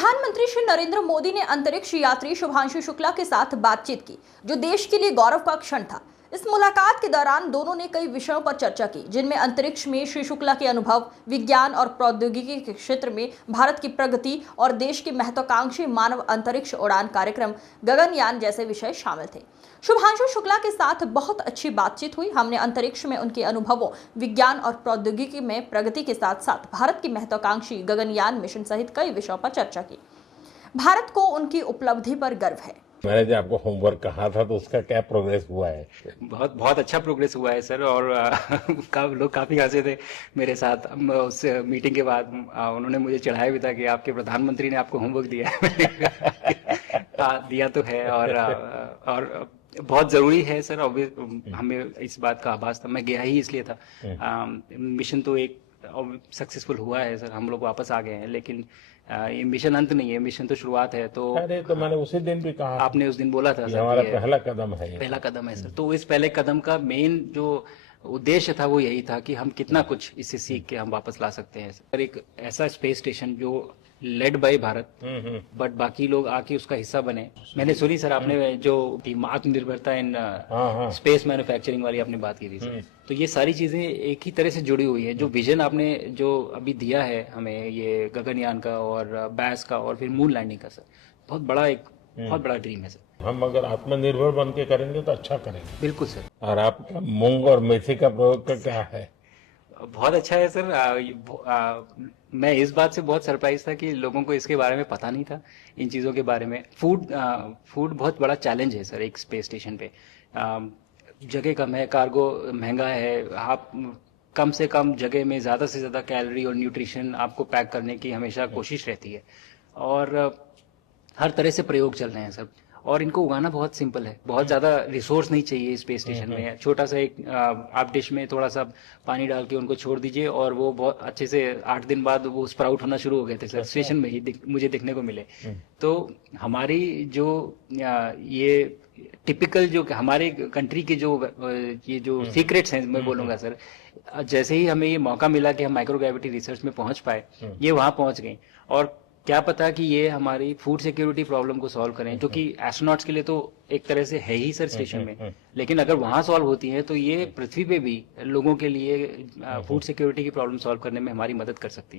प्रधानमंत्री श्री नरेंद्र मोदी ने अंतरिक्ष यात्री शुभांशु शुक्ला के साथ बातचीत की, जो देश के लिए गौरव का क्षण था। इस मुलाकात के दौरान दोनों ने कई विषयों पर चर्चा की, जिनमें अंतरिक्ष में श्री शुक्ला के अनुभव, विज्ञान और प्रौद्योगिकी के क्षेत्र में भारत की प्रगति और देश के महत्वाकांक्षी मानव अंतरिक्ष उड़ान कार्यक्रम गगनयान जैसे विषय शामिल थे। शुभांशु शुक्ला के साथ बहुत अच्छी बातचीत हुई। हमने अंतरिक्ष में उनके अनुभवों, विज्ञान और प्रौद्योगिकी में प्रगति के साथ साथ भारत की महत्वाकांक्षी गगनयान मिशन सहित कई विषयों पर चर्चा की। भारत को उनकी उपलब्धि पर गर्व है। मैंने जो आपको होमवर्क कहा था तो उसका क्या प्रोग्रेस हुआ है? बहुत बहुत अच्छा प्रोग्रेस हुआ है सर। और लोग काफी हंसे थे मेरे साथ उस मीटिंग के बाद। उन्होंने मुझे चढ़ाया भी था कि आपके प्रधानमंत्री ने आपको होमवर्क दिया है। दिया तो है और बहुत जरूरी है सर। हमें इस बात का आभास था, मैं गया ही इसलिए था। मिशन तो एक सक्सेसफुल हुआ है सर, हम लोग वापस आ गए हैं, लेकिन ये मिशन अंत नहीं है, मिशन तो शुरुआत है। तो अरे तो मैंने उसी दिन भी कहा, आपने उस दिन बोला था सर, हमारा पहला कदम है, पहला कदम है सर। तो इस पहले कदम का मेन जो उद्देश्य था वो यही था कि हम कितना कुछ इससे सीख के हम वापस ला सकते हैं सर। एक ऐसा स्पेस स्टेशन जो लेड बाय भारत, बट बाकी लोग आके उसका हिस्सा बने। मैंने सुनी सर आपने जो आत्मनिर्भरता इन स्पेस मैन्युफैक्चरिंग वाली आपने बात की थी सर। तो ये सारी चीजें एक ही तरह से जुड़ी हुई है। जो विजन आपने जो अभी दिया है हमें, ये गगनयान का और बैस का और फिर मून लैंडिंग का सर, बहुत बड़ा ड्रीम है सर। हम अगर आत्मनिर्भर बन के करेंगे तो अच्छा करेंगे। बिल्कुल सर। और आपका मूंग और मेथी का प्रयोग का क्या है? बहुत अच्छा है सर। मैं इस बात से बहुत सरप्राइज था कि लोगों को इसके बारे में पता नहीं था, इन चीज़ों के बारे में। फूड बहुत बड़ा चैलेंज है सर एक स्पेस स्टेशन पे। जगह कम है, कार्गो महंगा है, आप कम से कम जगह में ज़्यादा से ज़्यादा कैलोरी और न्यूट्रिशन आपको पैक करने की हमेशा कोशिश रहती है। और हर तरह से प्रयोग चल रहे हैं सर। और इनको उगाना बहुत सिंपल है, बहुत ज़्यादा रिसोर्स नहीं चाहिए स्पेस स्टेशन में। छोटा सा एक आप डिश में थोड़ा सा पानी डाल के उनको छोड़ दीजिए और वो बहुत अच्छे से 8 दिन बाद वो स्प्राउट होना शुरू हो गए थे सर। स्टेशन में ही मुझे देखने को मिले। तो हमारी जो ये टिपिकल जो हमारे कंट्री के जो ये जो सीक्रेट्स हैं, मैं बोलूँगा सर, जैसे ही हमें ये मौका मिला कि हम माइक्रोग्रेविटी रिसर्च में पहुँच पाए, ये वहाँ पहुँच गई। और क्या पता कि ये हमारी फूड सिक्योरिटी प्रॉब्लम को सॉल्व करें, जो कि एस्ट्रोनॉट्स के लिए तो एक तरह से है ही सर स्टेशन में। लेकिन अगर वहाँ सॉल्व होती है तो ये पृथ्वी पे भी लोगों के लिए फूड सिक्योरिटी की प्रॉब्लम सॉल्व करने में हमारी मदद कर सकती है।